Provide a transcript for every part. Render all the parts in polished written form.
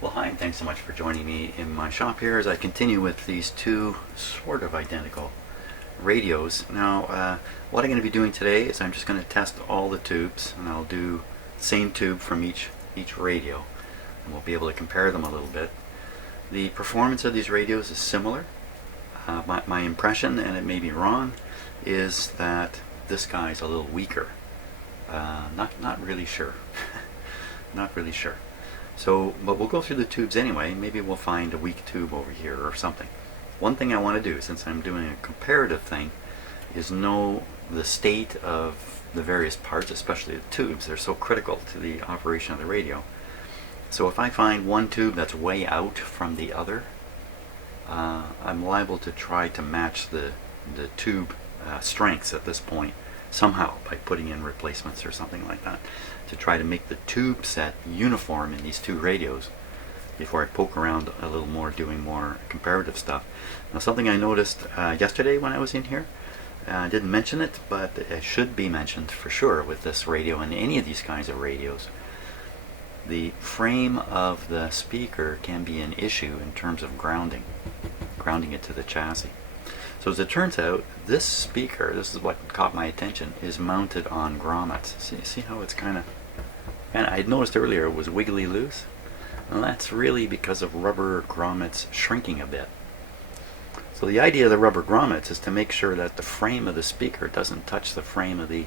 Well, hi, and thanks so much for joining me in my shop here as I continue with these two sort of identical radios. Now, what I'm going to be doing today is I'm just going to test all the tubes, and I'll do the same tube from each radio, and we'll be able to compare them a little bit. The performance of these radios is similar. My impression, and it may be wrong, is that this guy's a little weaker. Not really sure. Not really sure. So, but we'll go through the tubes anyway. Maybe we'll find a weak tube over here or something. One thing I want to do, since I'm doing a comparative thing, is know the state of the various parts, especially the tubes. They're so critical to the operation of the radio. So if I find one tube that's way out from the other, I'm liable to try to match the tube strengths at this point somehow by putting in replacements or something like that, to try to make the tube set uniform in these two radios before I poke around a little more doing more comparative stuff. Now, something I noticed yesterday when I was in here, I didn't mention it, but it should be mentioned for sure with this radio and any of these kinds of radios. The frame of the speaker can be an issue in terms of grounding it to the chassis. So as it turns out, this speaker, this is what caught my attention, is mounted on grommets. See how it's kind of, and I had noticed earlier it was wiggly loose. And that's really because of rubber grommets shrinking a bit. So the idea of the rubber grommets is to make sure that the frame of the speaker doesn't touch the frame of the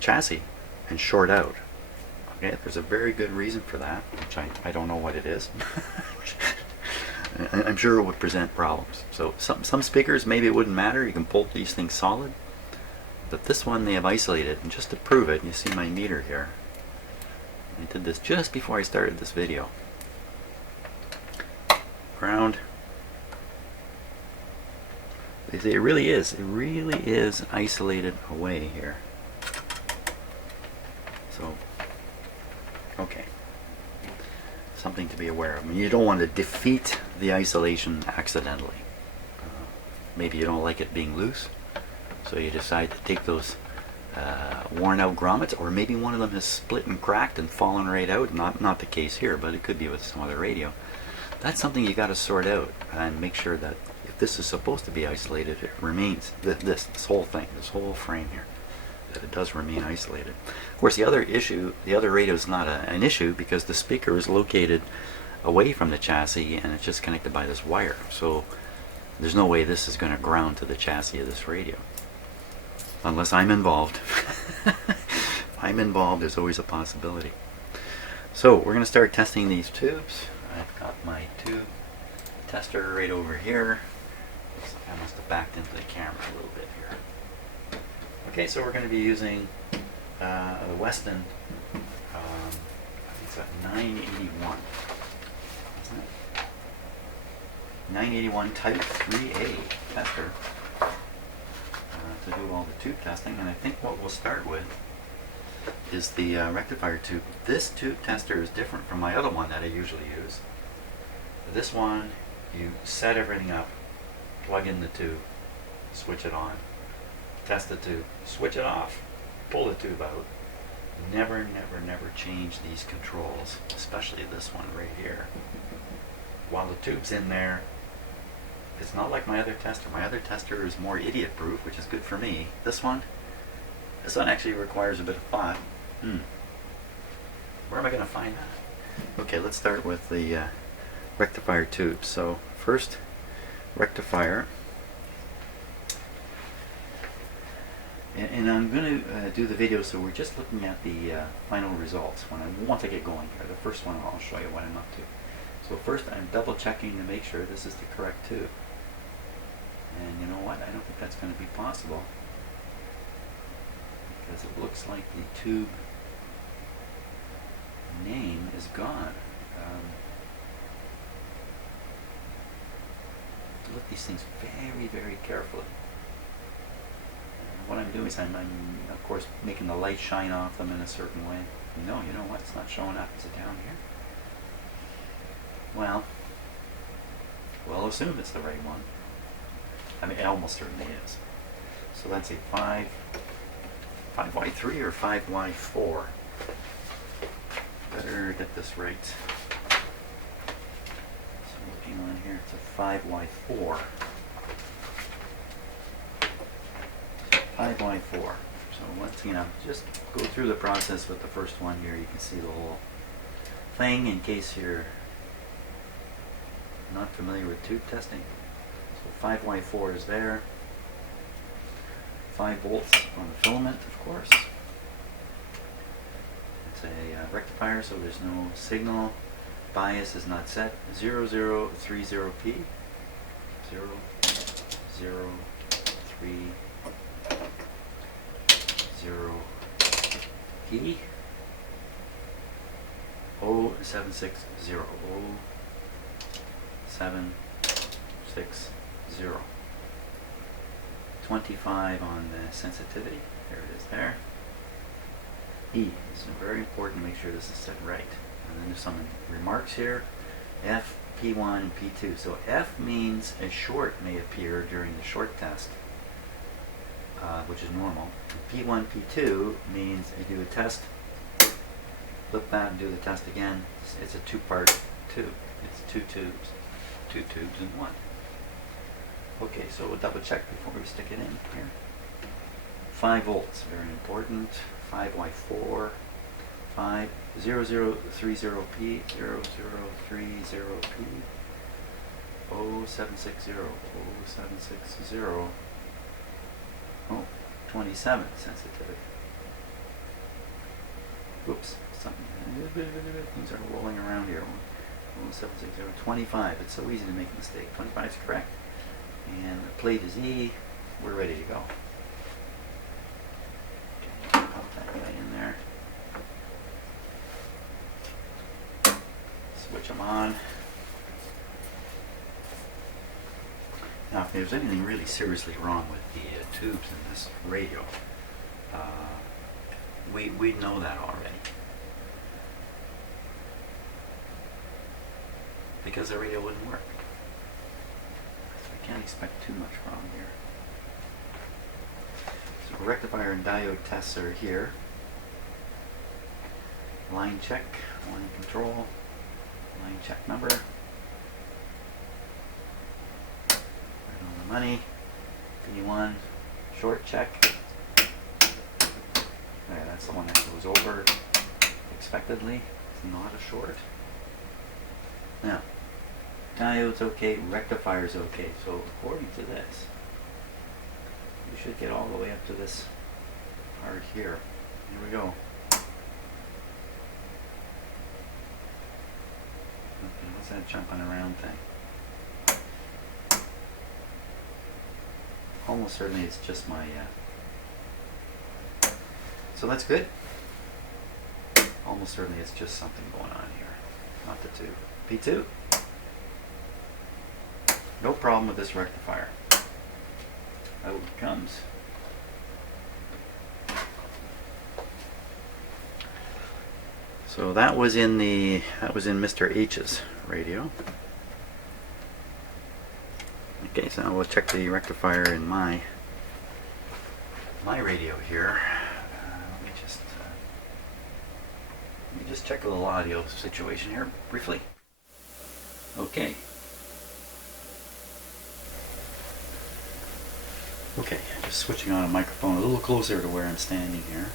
chassis and short out. Okay, there's a very good reason for that, which I don't know what it is. I'm sure it would present problems. So some speakers, maybe it wouldn't matter. You can bolt these things solid. But this one they have isolated, and just to prove it, you see my meter here. I did this just before I started this video. Ground. They say it really is isolated away here. So, okay. Something to be aware of. I mean, you don't want to defeat the isolation accidentally. Maybe you don't like it being loose, so you decide to take those worn out grommets, or maybe one of them has split and cracked and fallen right out. Not the case here, but it could be with some other radio. That's something you got to sort out and make sure that if this is supposed to be isolated, it remains, this whole thing, this whole frame here, that it does remain isolated. Of course, the other radio is not an issue because the speaker is located away from the chassis and it's just connected by this wire. So there's no way this is going to ground to the chassis of this radio. Unless I'm involved. If I'm involved, there's always a possibility. So we're going to start testing these tubes. I've got my tube tester right over here. Looks like I must have backed into the camera a little bit here. Okay, so we're going to be using the Weston, I think it's a 981, isn't it? 981 Type 3A tester to do all the tube testing. And I think what we'll start with is the rectifier tube. This tube tester is different from my other one that I usually use. This one, you set everything up, plug in the tube, switch it on, test the tube, switch it off, pull the tube out. Never change these controls, especially this one right here. While the tube's in there, it's not like my other tester. My other tester is more idiot-proof, which is good for me. This one actually requires a bit of thought. Where am I going to find that? Okay, let's start with the rectifier tube. So first, rectifier. And I'm going to do the video so we're just looking at the final results. Once I get going here, the first one I'll show you what I'm up to. So first I'm double checking to make sure this is the correct tube. And you know what? I don't think that's going to be possible, because it looks like the tube name is gone. Look at these things very carefully. What I'm doing is I'm of course making the light shine off them in a certain way. No, you know what? It's not showing up. Is it down here? Well, we'll assume it's the right one. I mean, it almost certainly is. So that's a 5Y3 or 5Y4. Better get this right. here? It's a 5Y4. 5Y4. So let's, just go through the process with the first one here. You can see the whole thing in case you're not familiar with tube testing. So 5Y4 is there. 5 volts on the filament, of course. It's a rectifier, so there's no signal. Bias is not set. 0030P. 0030P. 0760. 0760. 25 on the sensitivity. There it is there. E. It's very important to make sure this is set right. And then there's some remarks here. F, P1, and P2. So F means a short may appear during the short test, which is normal. P1, P2 means you do a test, flip that and do the test again. It's a two-part tube. It's two tubes. Two tubes in one. Okay, so we'll double check before we stick it in here. 5 volts, very important. 5Y4, 5, 0030P, 0030P, 0760, 0760, 27 sensitivity. Whoops, something, things are rolling around here. 0760, 25, it's so easy to make a mistake. 25 is correct. And the plate is E. We're ready to go. Okay, pop that guy in there. Switch them on. Now, if there's anything really seriously wrong with the tubes in this radio, we'd know that already. Because the radio wouldn't work. Can't expect too much wrong here. So rectifier and diode tests are here. Line check, line control, line check number. Right on the money. P1, short check. There, that's the one that goes over expectedly. It's not a short. Now, diode's okay, rectifier's okay. So according to this, you should get all the way up to this part here. Here we go. Okay, what's that jumping around thing? Almost certainly it's just my... So that's good. Almost certainly it's just something going on here, not the tube. P2. No problem with this rectifier. Out it comes. So that was in Mr. H's radio. Okay, so now we'll check the rectifier in my radio here. Let me just check a little audio situation here briefly. Okay. Okay, just switching on a microphone a little closer to where I'm standing here.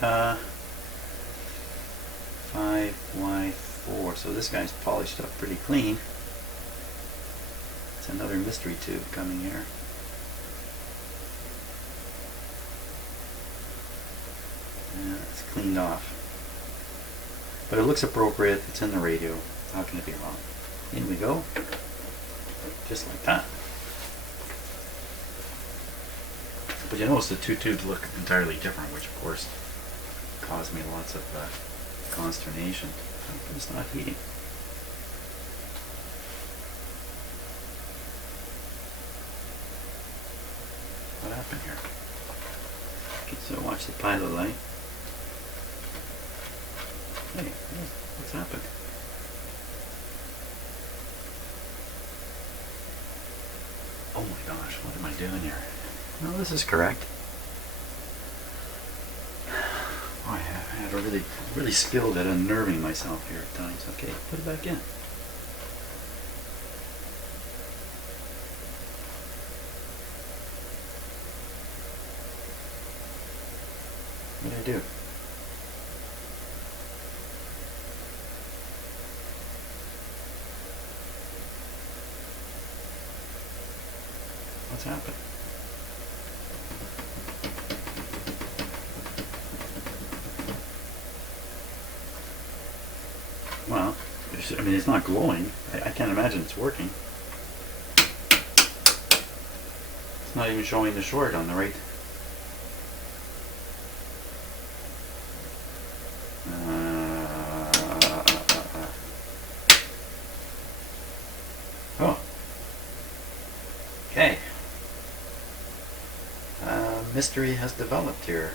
5Y4, so this guy's polished up pretty clean. It's another mystery tube coming here. Yeah, it's cleaned off. But it looks appropriate, it's in the radio. How can it be wrong? In we go. Just like that. But you notice the two tubes look entirely different, which of course caused me lots of consternation. It's not heating. What happened here? Okay, so watch the pilot light. Hey, what's happened? Oh my gosh, what am I doing here? No, this is correct. Oh, I had really skilled at unnerving myself here at times. Okay, put it back in. What did I do? What's happened? Well, I mean, it's not glowing. I can't imagine it's working. It's not even showing the short on the right. Oh. Okay. Mystery has developed here.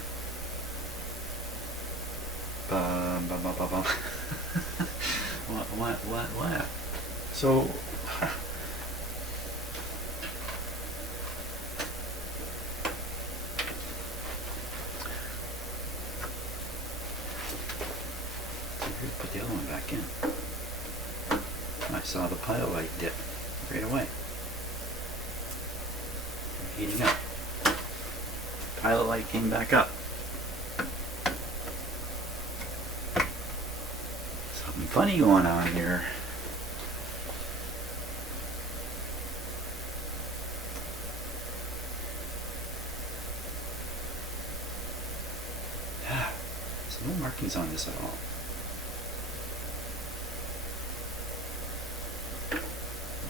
What? So, put the other one back in. I saw the pilot light dip right away. Heating up. Pilot light came back up. Something funny going on here. There's no markings on this at all.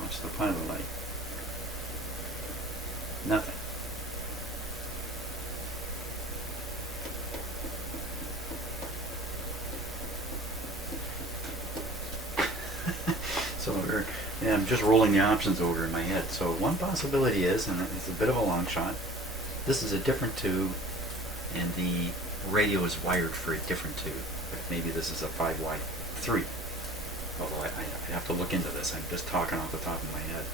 Watch the pilot light. Nothing. So I'm just rolling the options over in my head. So one possibility is, and it's a bit of a long shot, this is a different tube and the radio is wired for a different tube. Maybe this is a 5Y3. Although I have to look into this. I'm just talking off the top of my head.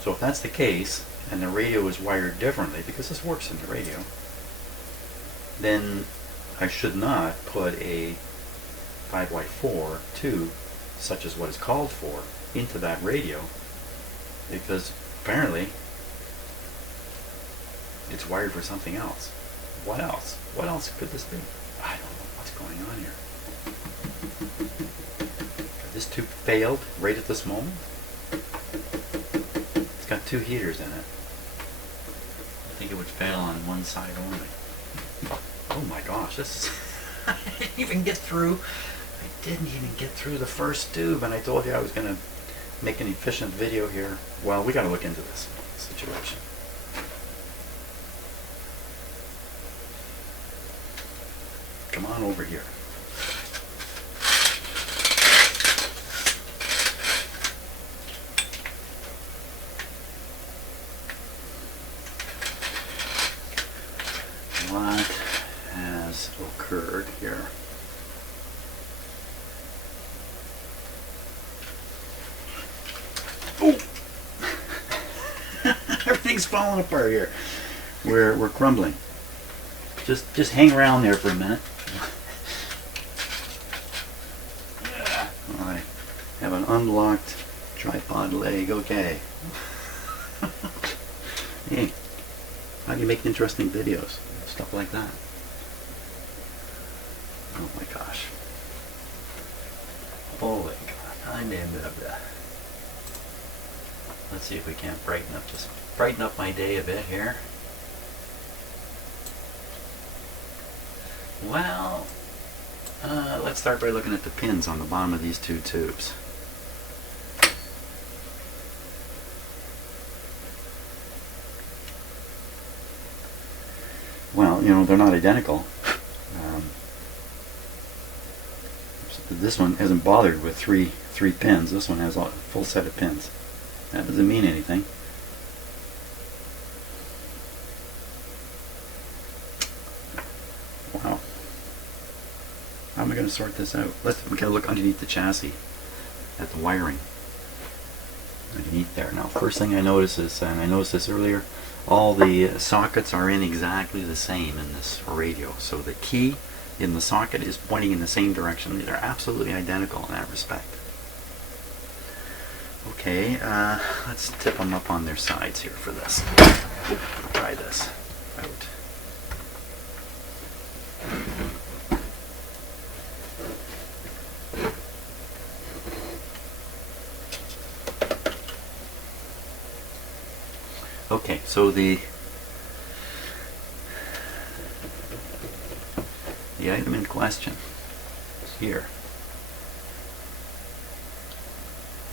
So if that's the case, and the radio is wired differently, because this works in the radio, then I should not put a 5Y4 tube, such as what is called for, into that radio, because apparently it's wired for something else. What else? What else could this be? I don't know what's going on here. This tube failed right at this moment. It's got two heaters in it. I think it would fail on one side only. Oh my gosh, this is I didn't even get through the first tube, and I told you I was going to make an efficient video here. Well, we got to look into this situation. Come on over here. What has occurred here? Oh! Everything's falling apart here. We're crumbling. Just hang around there for a minute. I have an unlocked tripod leg. Okay. Hey, how do you make interesting videos? Stuff like that. Oh my gosh. Holy God. I'm in the... Let's see if we can't brighten up my day a bit here. Well, let's start by looking at the pins on the bottom of these two tubes. Well, you know, they're not identical. This one hasn't bothered with three pins. This one has a full set of pins. That doesn't mean anything. Wow. How am I going to sort this out? We got to look underneath the chassis at the wiring. Underneath there. Now, first thing I notice is, and I noticed this earlier, all the sockets are in exactly the same in this radio. So the key in the socket is pointing in the same direction. They're absolutely identical in that respect. Okay, let's tip them up on their sides here for this. Try this out. Okay, so the item in question is here.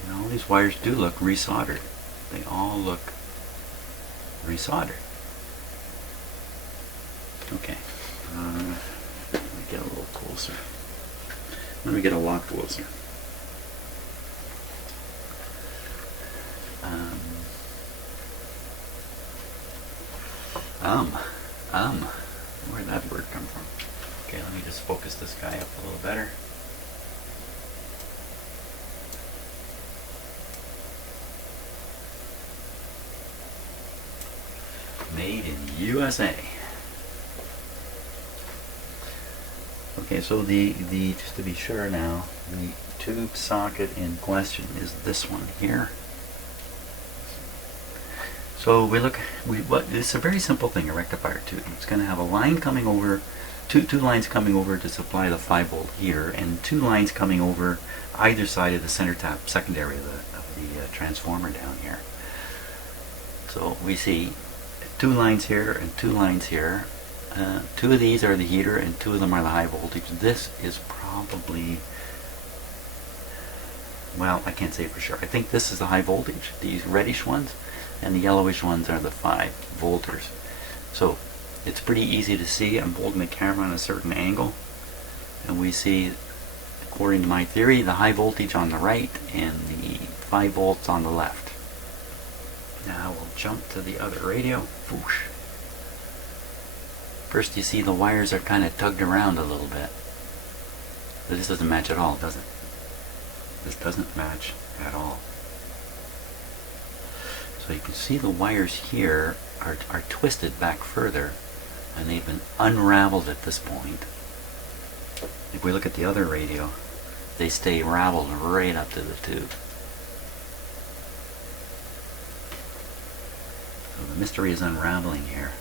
And all these wires do look resoldered. They all look resoldered. Okay, let me get a little closer. Let me get a lot closer. Where'd that word come from? Okay, let me just focus this guy up a little better. Made in USA. Okay, so the just to be sure now, the tube socket in question is this one here. So it's a very simple thing, a rectifier tube. It's going to have a line coming over, two lines coming over to supply the 5 volt here, and 2 lines coming over either side of the center tap secondary of the transformer down here. So we see 2 lines here and 2 lines here. 2 of these are the heater and 2 of them are the high voltage. This is probably, well, I can't say for sure. I think this is the high voltage, these reddish ones, and the yellowish ones are the 5 volters. So it's pretty easy to see. I'm holding the camera on a certain angle, and we see, according to my theory, the high voltage on the right and the 5 volts on the left. Now we'll jump to the other radio. Whoosh. First you see the wires are kind of tugged around a little bit. But this doesn't match at all, does it? This doesn't match at all. So you can see the wires here are twisted back further, and they've been unraveled at this point. If we look at the other radio, they stay raveled right up to the tube. So the mystery is unraveling here.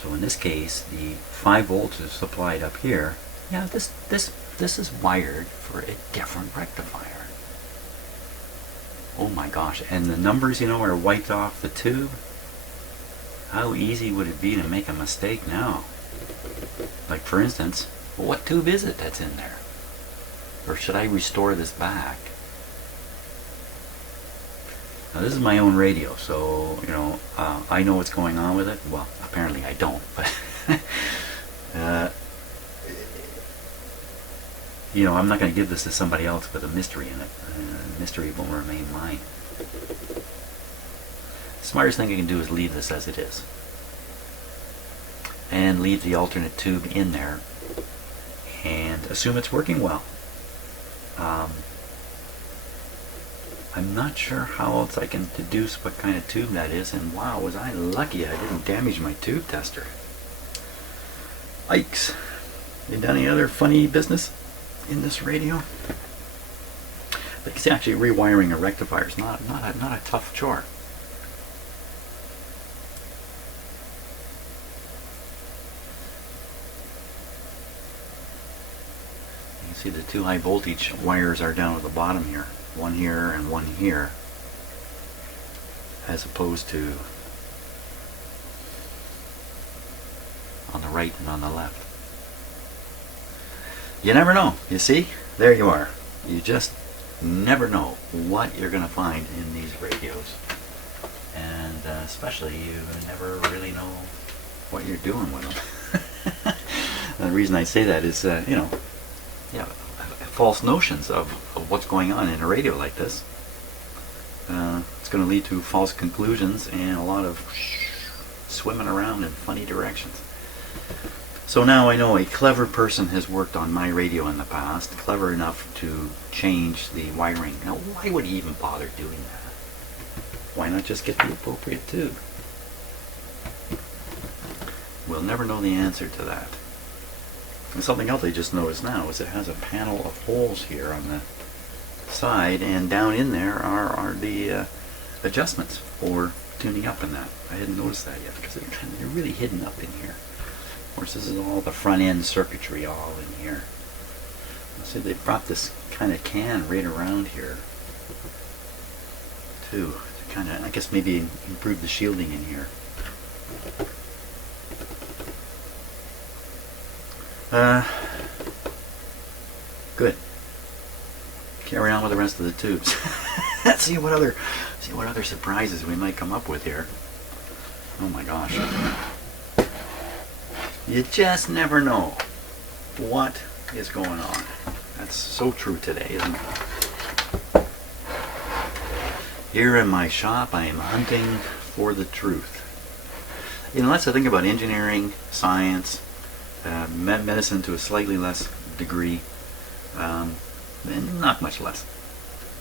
So in this case, the 5 volts is supplied up here. Yeah, this is wired for a different rectifier. Oh my gosh, and the numbers, you know, are wiped off the tube. How easy would it be to make a mistake now? Like, for instance, what tube is it that's in there? Or should I restore this back? Now this is my own radio, so, you know, I know what's going on with it. Well, apparently I don't, but you know, I'm not going to give this to somebody else with a mystery in it. The mystery will remain mine. The smartest thing I can do is leave this as it is, and leave the alternate tube in there, and assume it's working well. I'm not sure how else I can deduce what kind of tube that is, and wow, was I lucky I didn't damage my tube tester. Yikes. You done any other funny business in this radio? But you see, actually rewiring a rectifier is not a tough chore. You can see the 2 high voltage wires are down at the bottom here. One here and one here, as opposed to on the right and on the left. You never know. You see? There you are. You just never know what you're going to find in these radios. And especially, you never really know what you're doing with them. The reason I say that is, you know, yeah, false notions of what's going on in a radio like this. It's going to lead to false conclusions and a lot of swimming around in funny directions. So now I know a clever person has worked on my radio in the past, clever enough to change the wiring. Now, why would he even bother doing that? Why not just get the appropriate tube? We'll never know the answer to that. And something else I just noticed now is it has a panel of holes here on the side, and down in there are the adjustments for tuning up in that. I hadn't noticed that yet because they're really hidden up in here. Of course, this is all the front end circuitry all in here. See, they brought this kind of can right around here too, to kind of, I guess, maybe improve the shielding in here. Good. Carry on with the rest of the tubes. Let's see what other surprises we might come up with here. Oh my gosh. You just never know what is going on. That's so true today, isn't it? Here in my shop, I am hunting for the truth. You know, that's the thing about engineering, science, medicine to a slightly less degree, and not much less.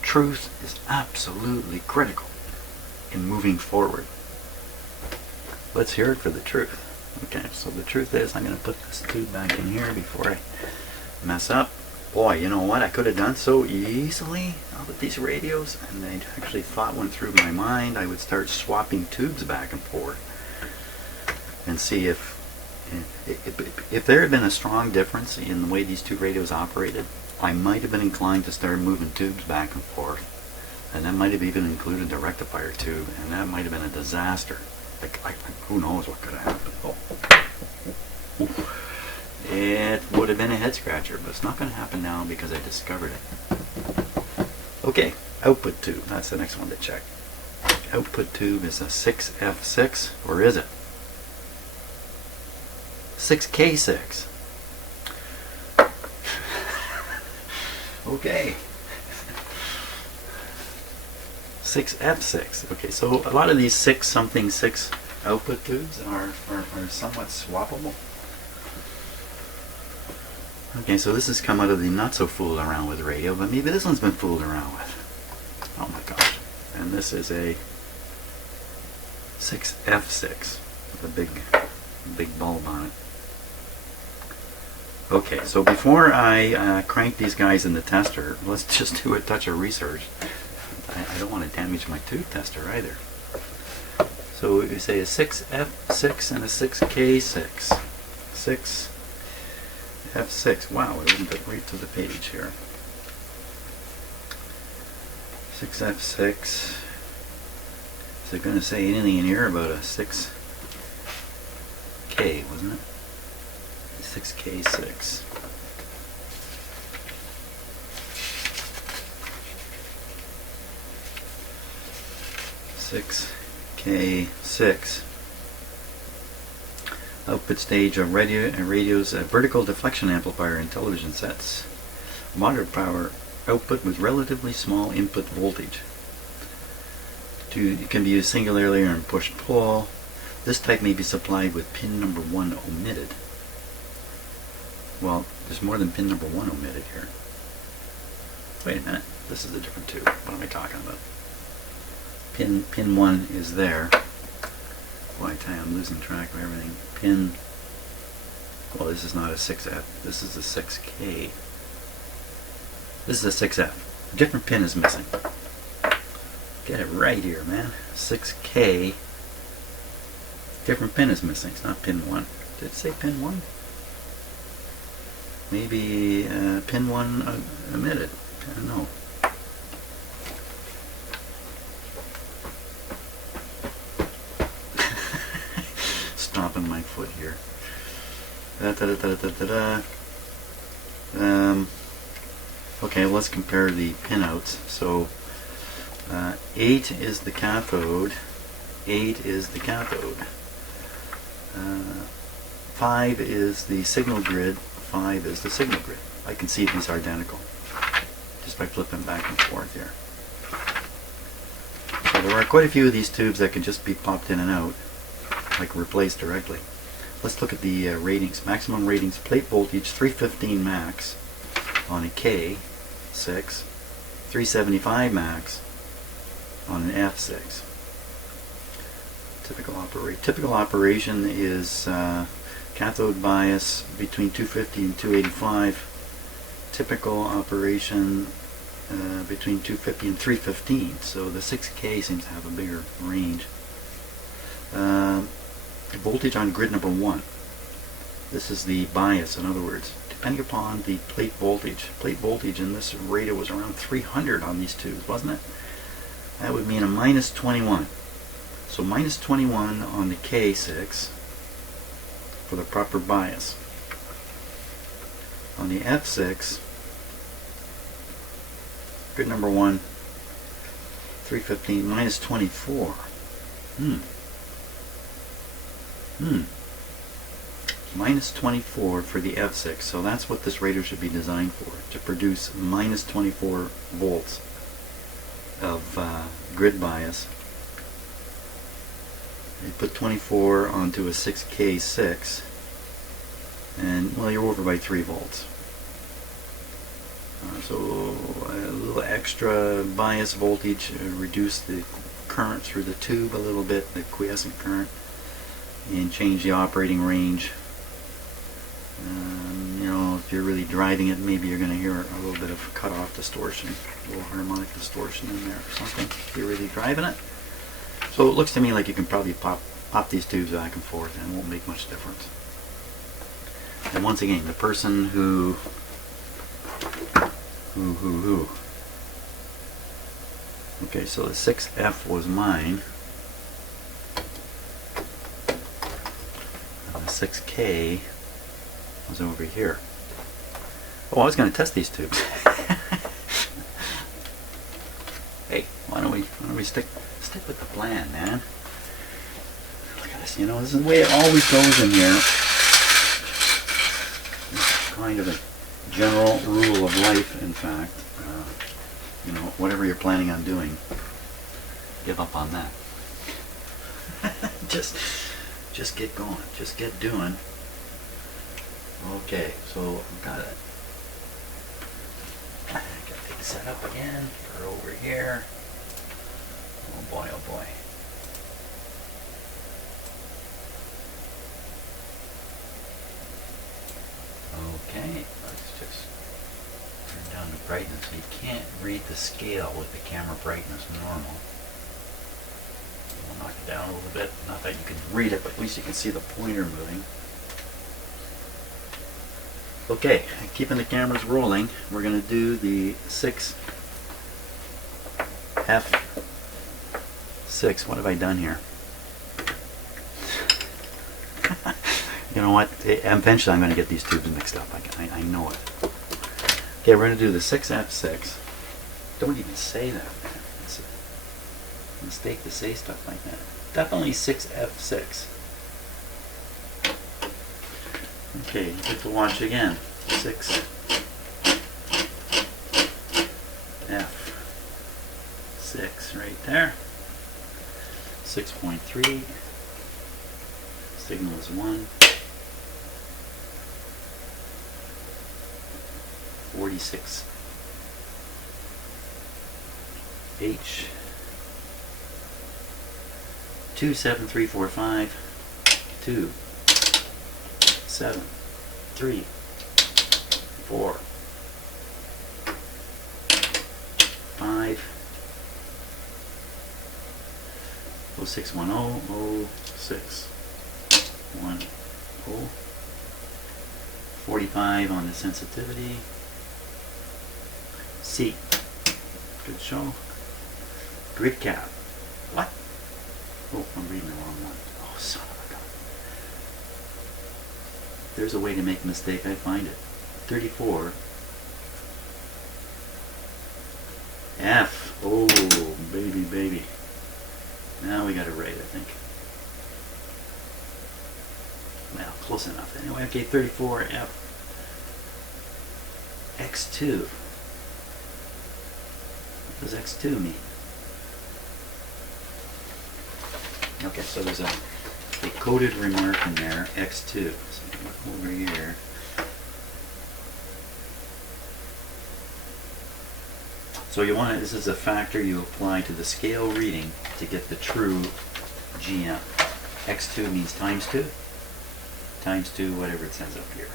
Truth is absolutely critical in moving forward. Let's hear it for the truth. Okay, so the truth is, I'm going to put this tube back in here before I mess up. Boy, you know what I could have done so easily with these radios, and I actually thought went through my mind, I would start swapping tubes back and forth and see if there had been a strong difference in the way these two radios operated. I might have been inclined to start moving tubes back and forth, and that might have even included the rectifier tube, and that might have been a disaster. Like, who knows what could have happened. Oh. It would have been a head scratcher, but it's not going to happen now because I discovered it. Okay, output tube. That's the next one to check. Output tube is a 6F6, or is it 6K6? Okay. 6F6. Okay, so a lot of these 6 output tubes are somewhat swappable. Okay, so this has come out of the not so fooled around with radio, but maybe this one's been fooled around with. Oh my gosh. And this is a 6F6 with a big bulb on it. Okay, so before I crank these guys in the tester, let's just do a touch of research. I don't want to damage my tube tester either. So we say a 6F6 and a 6K6. 6F6. Wow, it went right to the page here. 6F6. Is it going to say anything in here about a 6K, wasn't it? 6K6. K6. Output stage of radio's vertical deflection amplifier in television sets. Moderate power output with relatively small input voltage. It can be used singularly or in push-pull. This type may be supplied with pin number 1 omitted. Well, there's more than pin number 1 omitted here. Wait a minute, this is a different tube. What am I talking about? Pin 1 is there. Boy, I tell you, I'm losing track of everything. Well, this is not a 6F. This is a 6K. This is a 6F. A different pin is missing. Get it right here, man. 6K. Different pin is missing. It's not pin 1. Did it say pin 1? Maybe pin 1 omitted. I don't know. Stomping my foot here. Okay, let's compare the pinouts. So 8 is the cathode. 8 is the cathode. 5 is the signal grid. 5 is the signal grid. I can see these are identical just by flipping back and forth here. So there are quite a few of these tubes that can just be popped in and out, like replaced directly. Let's look at the ratings. Maximum ratings: plate voltage 315 max on a K6, 375 max on an F6. Typical operation is cathode bias between 250 and 285. Typical operation between 250 and 315. So the 6K seems to have a bigger range. Voltage on grid number 1. This is the bias, in other words, depending upon the plate voltage. Plate voltage in this radio was around 300 on these tubes, wasn't it? That would mean a minus 21. So minus 21 on the K6 for the proper bias. On the F6, grid number 1, 315 minus 24. Minus 24 for the F6. So that's what this radio should be designed for, to produce minus 24 volts of grid bias. You put 24 onto a 6K6 and, well, you're over by 3 volts. So a little extra bias voltage, reduce the current through the tube a little bit, the quiescent current, and change the operating range. You know, if you're really driving it, maybe you're going to hear a little bit of cutoff distortion, a little harmonic distortion in there or something, if you're really driving it. So it looks to me like you can probably pop these tubes back and forth and it won't make much difference. And once again, the person who okay, so the 6F was mine, and the 6K was over here. Oh, I was going to test these tubes. Hey, why don't we stick with the plan, man? Look at this. You know, this is the way it always goes in here. It's kind of a general rule of life, in fact. You know, whatever you're planning on doing, give up on that. just get going. Just get doing. Okay, so I've got it. I got things set up again for over here. Oh boy, oh boy. Okay, let's just turn down the brightness. You can't read the scale with the camera brightness normal. We'll knock it down a little bit. Not that you can read it, but at least you can see the pointer moving. Okay, keeping the cameras rolling, we're going to do the 6F6. What have I done here? You know what? Eventually I'm going to get these tubes mixed up. I know it. Okay, we're going to do the 6F6. Don't even say that, man. It's a mistake to say stuff like that. Definitely 6F6. Okay, get to watch again. 6F6 right there. 6.3. Signal is 1. 46 H 27345 2 7 3 4 5 0610 0610 45 on the sensitivity. C. Good show. Grid cap. What? Oh, I'm reading the wrong one. Oh, son of a gun. There's a way to make a mistake. I find it. 34. F. Oh, baby, baby. Now we got it right, I think. Well, close enough. Anyway, okay, 34 F. X2. What does X2 mean? Okay, so there's a coded remark in there, X2. So look over here. So you want to, this is a factor you apply to the scale reading to get the true GM. X2 means times 2. Times 2, whatever it says up here.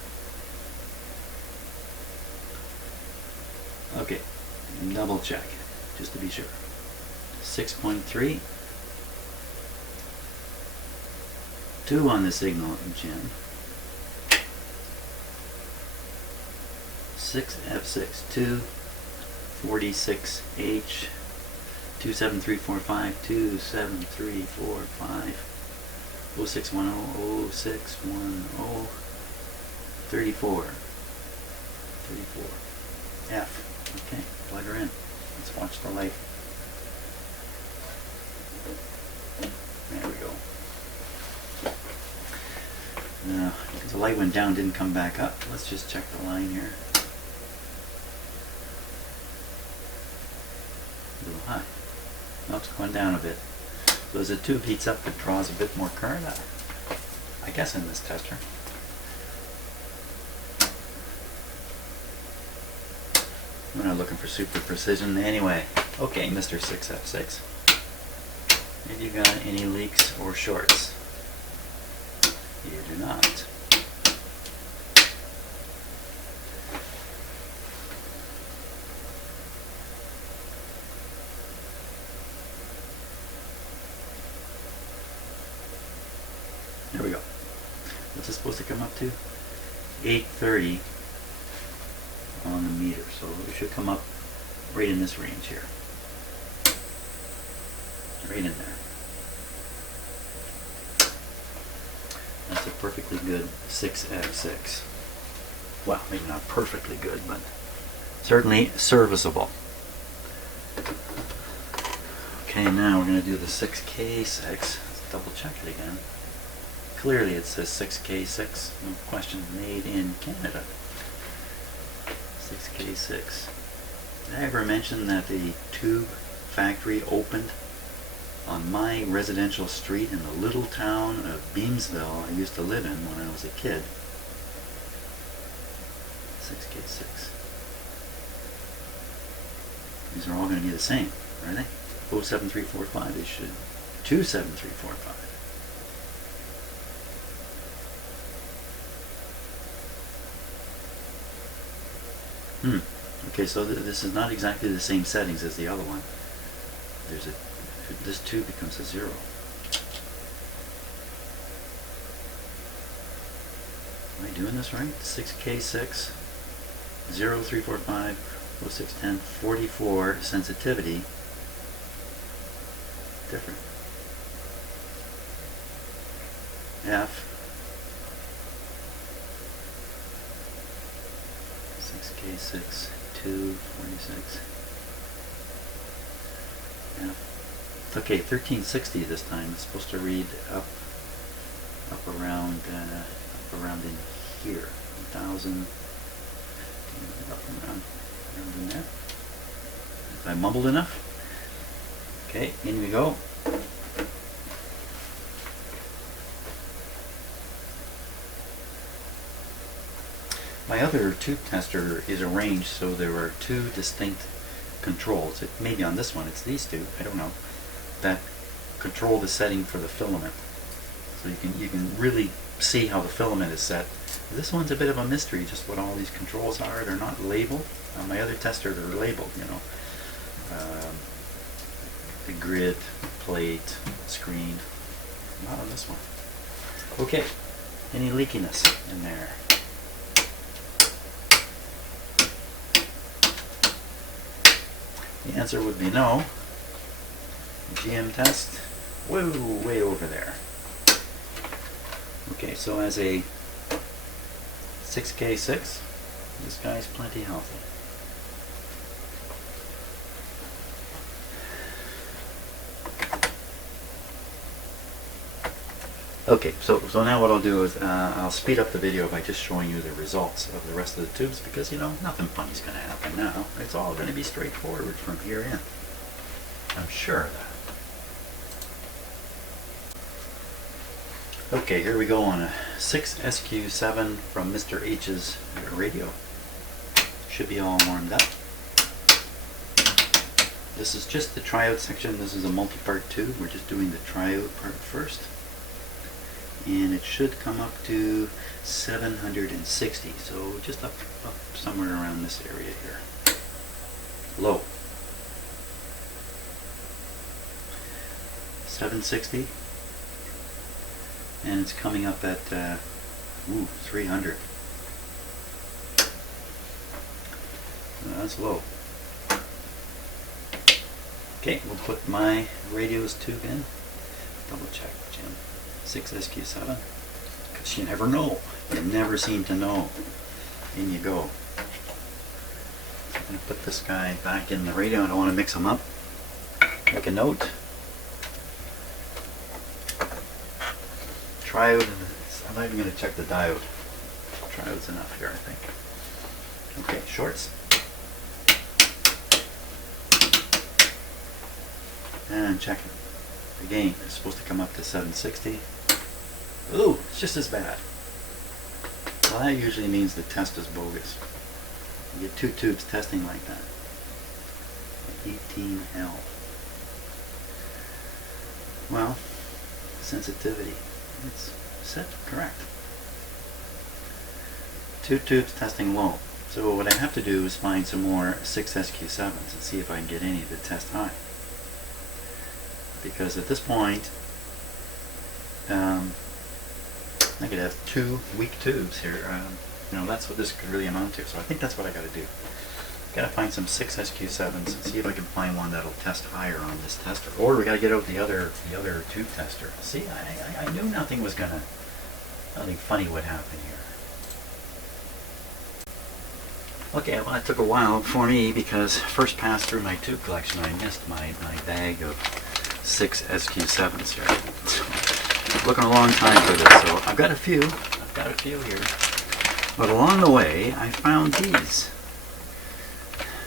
Okay, double check, just to be sure. 6.3. 2 on the signal engine. 6F6, 246H, 27345, 27345, 0610, 0610, 34, 34, F. Okay, plug her in. Let's watch the light. There we go. Now, because the light went down, didn't come back up. Let's just check the line here. A little high. No, it's going down a bit. So as the tube heats up, it draws a bit more current, I guess, in this tester. We're not looking for super precision anyway. Okay, Mr. 6F6. Have you got any leaks or shorts? You do not. There we go. What's it supposed to come up to? 830 on the meter. So it should come up right in this range here. Right in there. That's a perfectly good 6F6. Well, maybe not perfectly good, but certainly serviceable. Okay, now we're going to do the 6K6. Let's double check it again. Clearly it says 6K6, no question, made in Canada. 6K6. Did I ever mention that the tube factory opened on my residential street in the little town of Beamsville I used to live in when I was a kid? 6K6. These are all going to be the same, are they? 07345, they should. 27345. Okay, so this is not exactly the same settings as the other one. There's a this 2 becomes a 0. Am I doing this right? 6K6, 0345, 0610, 44 sensitivity. Different. F. 6K6, 246. F. Okay, 1360 this time. It's supposed to read up around in here. 1000 up around in there. If I mumbled enough. Okay, in we go. My other tube tester is arranged so there are two distinct controls. It may be on this one, it's these two, I don't know, that control the setting for the filament. So you can really see how the filament is set. This one's a bit of a mystery, just what all these controls are. They're not labeled. On my other tester, they're labeled, you know. The grid, plate, screen. Not on this one. Okay, any leakiness in there? The answer would be no. GM test, whoa, way over there. Okay, so as a 6K6, this guy's plenty healthy. Okay, so now what I'll do is I'll speed up the video by just showing you the results of the rest of the tubes, because, you know, nothing funny's going to happen now. It's all going to be straightforward from here in. I'm sure of that. Okay, here we go on a 6SQ7 from Mr. H's radio. Should be all warmed up. This is just the tryout section. This is a multi-part tube. We're just doing the tryout part first. And it should come up to 760, so just up somewhere around this area here. Low. 760, and it's coming up at 300. That's low. Okay, we'll put my radio's tube in. Double check, Jim. 6SQ7. Because you never know. You never seem to know. In you go. I'm going to put this guy back in the radio. I don't want to mix them up. Make a note. Triode. I'm not even going to check the diode. Triode's enough here, I think. Okay, shorts. And check it. The gain is supposed to come up to 760. Ooh, it's just as bad. Well, that usually means the test is bogus. You get two tubes testing like that. 18L. Well, sensitivity. It's set correct. Two tubes testing low. So what I have to do is find some more 6SQ7s and see if I can get any that test high. Because at this point, I could have two weak tubes here. You know, that's what this could really amount to. So I think that's what I got to do. Got to find some 6SQ7s and see if I can find one that'll test higher on this tester. Or we got to get out the other tube tester. See, I knew nothing funny would happen here. Okay, well, it took a while for me because first pass through my tube collection, I missed my bag of 6SQ7s here. So, looking a long time for this, so I've got a few here. But along the way, I found these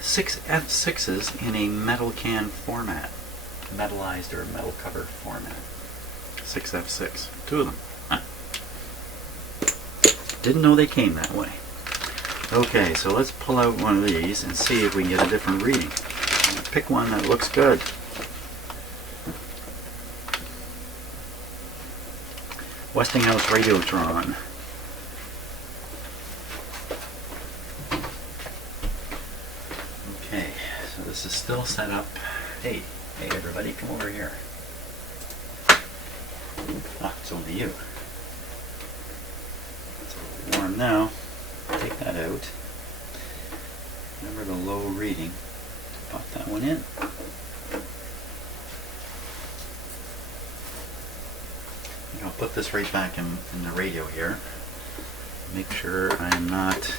6 F6s in a metal can format, metallized or metal cover format. 6 F6, two of them. Huh. Didn't know they came that way. Okay, so let's pull out one of these and see if we can get a different reading. Pick one that looks good. Westinghouse Radiotron. Okay, so this is still set up. Hey everybody, come over here. Ah, it's only you. It's a little warm now. Take that out. Remember the low reading. Pop that one in. I'll put this right back in the radio here. Make sure I'm not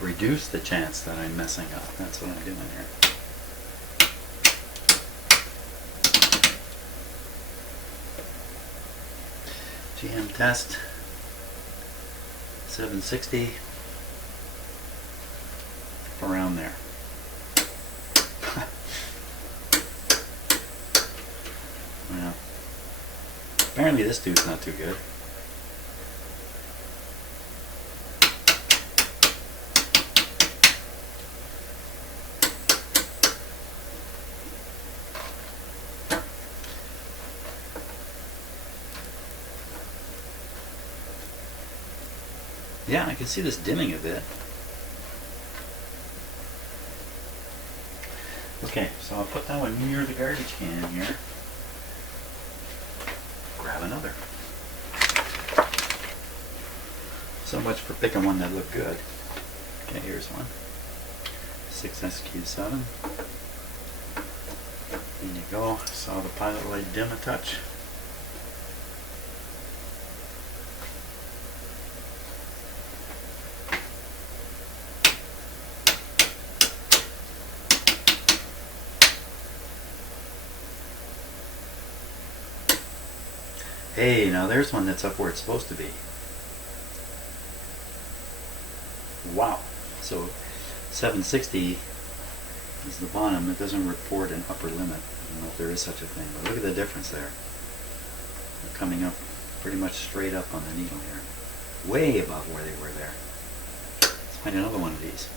reduce the chance that I'm messing up. That's what I'm doing here. GM test 760 around there. Well, apparently this dude's not too good. Yeah, I can see this dimming a bit. Okay, so I'll put that one near the garbage can here. Grab another. So much for picking one that looked good. Okay, here's one. 6SQ7. There you go. Saw the pilot light dim a touch. Hey, now there's one that's up where it's supposed to be. Wow. So 760 is the bottom. It doesn't report an upper limit. I don't know if there is such a thing, but look at the difference there. They're coming up pretty much straight up on the needle here. Way above where they were there. Let's find another one of these.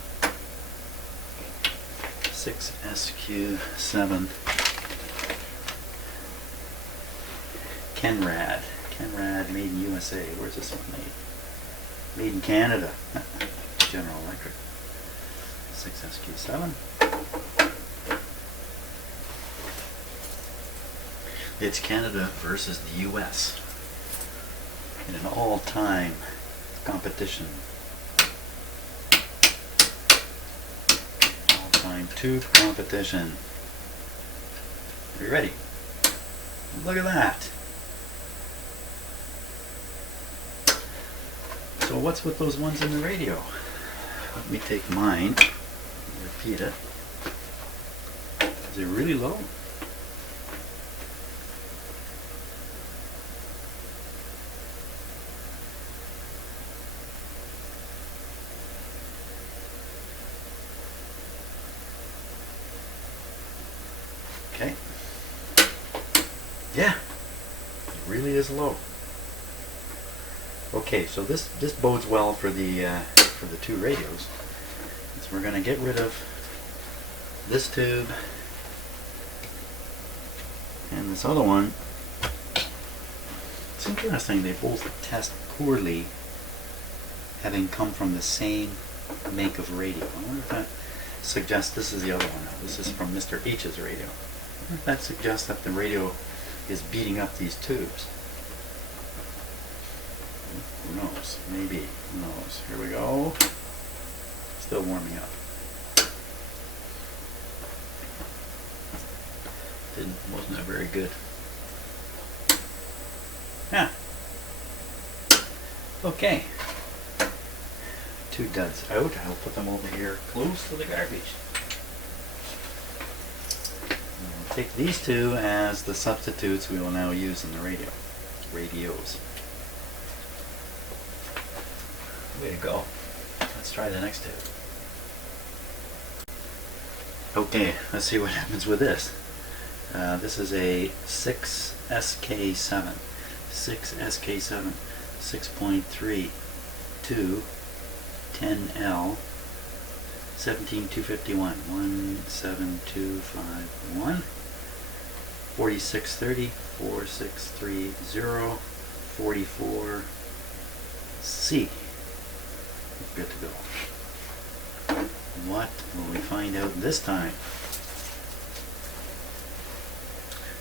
6SQ7. Kenrad made in USA. Where's this one made? Made in Canada. General Electric. 6SQ7. It's Canada versus the US in an all-time competition. time tube competition. Are you ready? Look at that. So what's with those ones in the radio? Let me take mine, repeat it. Is it really low? Okay. Yeah, it really is low. Okay, so this bodes well for the two radios. So we're going to get rid of this tube and this other one. It's interesting they both test poorly, having come from the same make of radio. I wonder if that suggests this is the other one now. This is from Mr. H's radio. I wonder if that suggests that the radio is beating up these tubes. Who knows? Maybe. Who knows? Here we go. Still warming up. Wasn't that very good? Yeah. Okay. Two duds out. I'll put them over here close to the garbage. We'll take these two as the substitutes we will now use in the radios. Way to go. Let's try the next two. Okay, let's see what happens with this. This is a 6SK7. 6SK7. 6.3. 2. 10L. 17251. 17251. 4630. 4630. 44C. Good to go. What will we find out this time?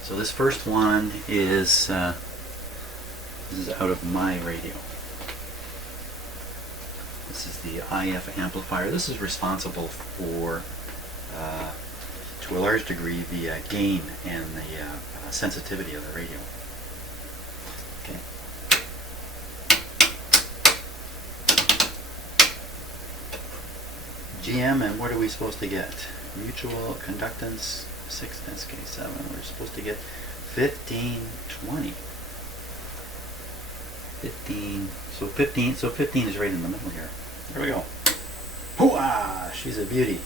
So this first one is out of my radio. This is the IF amplifier. This is responsible for, to a large degree, the gain and the sensitivity of the radio. Okay. GM, and what are we supposed to get? Mutual conductance 6SK7. We're supposed to get 1520. 15. So 15 is right in the middle here. There we go. Hoo-ah! She's a beauty.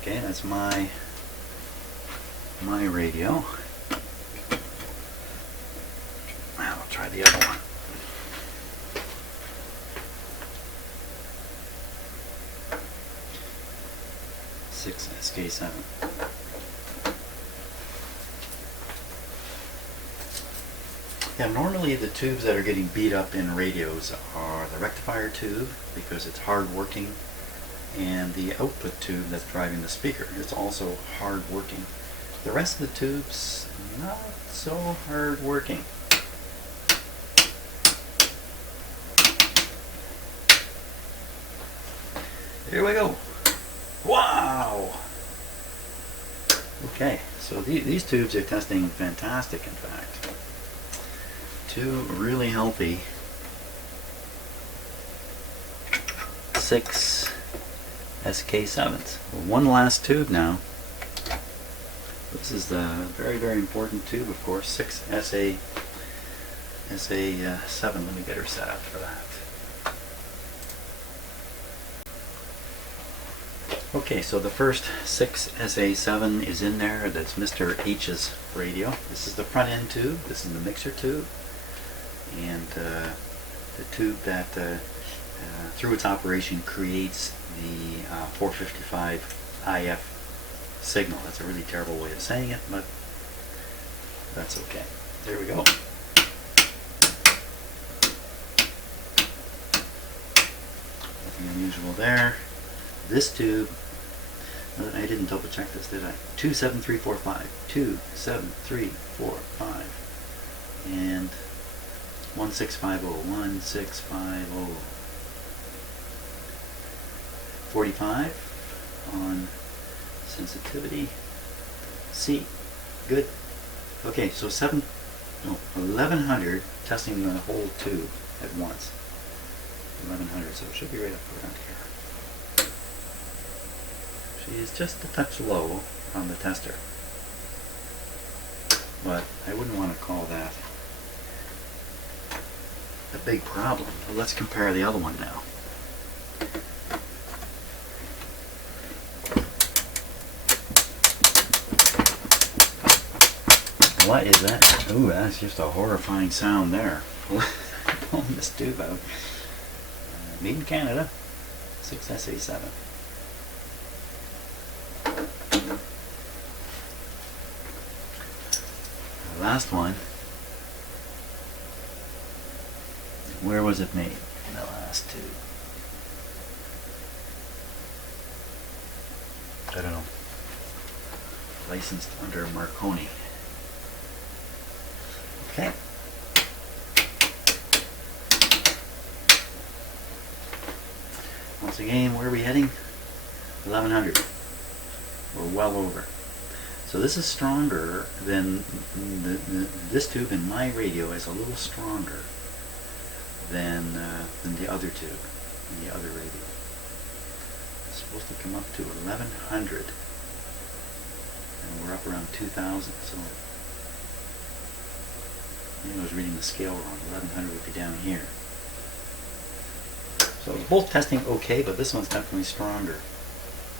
Okay, that's my radio. Now I'll try the other one. SK7. Yeah, normally the tubes that are getting beat up in radios are the rectifier tube, because it's hard working, and the output tube that's driving the speaker. It's also hard working. The rest of the tubes, not so hard working. Here we go. Wow! Okay, so these tubes are testing fantastic, in fact. Two really healthy 6 SK7s. One last tube now. This is the very, very important tube, of course, 6 SA7. Let me get her set up for that. Okay, so the first 6SA7 is in there. That's Mr. H's radio. This is the front end tube. This is the mixer tube. And the tube that, through its operation, creates the 455 IF signal. That's a really terrible way of saying it, but that's okay. There we go. Nothing unusual there. This tube, I didn't double check this, did I? 27345. 27345. And 1650. 1650. 45. on sensitivity. C, good. Okay, so 1100 testing the whole tube at once. 1100, so it should be right up around here. She is just a touch low on the tester, but I wouldn't want to call that a big problem. Well, let's compare the other one now. What is that? Ooh, that's just a horrifying sound there. Pulling this tube out. Made in Canada, 6SA7. The last one. Where was it made? The last two. I don't know. Licensed under Marconi. Okay. Once again, where are we heading? 1100. We're well over. So this is stronger than this tube in my radio is a little stronger than the other tube in the other radio. It's supposed to come up to 1100, and we're up around 2000. So maybe I was reading the scale wrong. 1100 would be down here. So both testing okay, but this one's definitely stronger.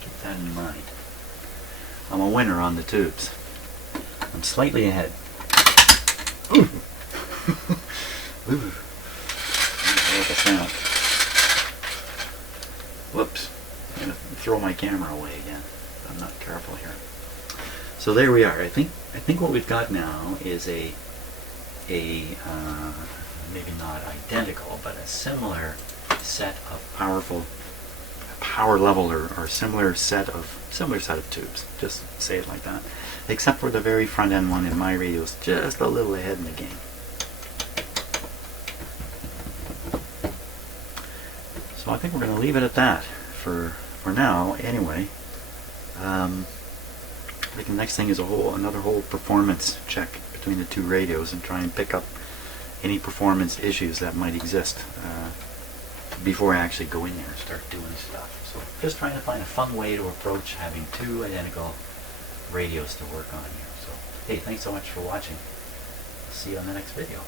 Keep that in mind. I'm a winner on the tubes. I'm slightly ahead. Ooh. Ooh. I like a sound. Whoops. I'm going to throw my camera away again. I'm not careful here. So there we are. I think what we've got now is a maybe not identical, but a similar set of power level or similar set of tubes. Just say it like that. Except for the very front end one in my radio is just a little ahead in the game. So I think we're going to leave it at that for now. Anyway, I think the next thing is another whole performance check between the two radios and try and pick up any performance issues that might exist before I actually go in there and start doing stuff. So just trying to find a fun way to approach having two identical radios to work on here. So hey, thanks so much for watching. See you on the next video.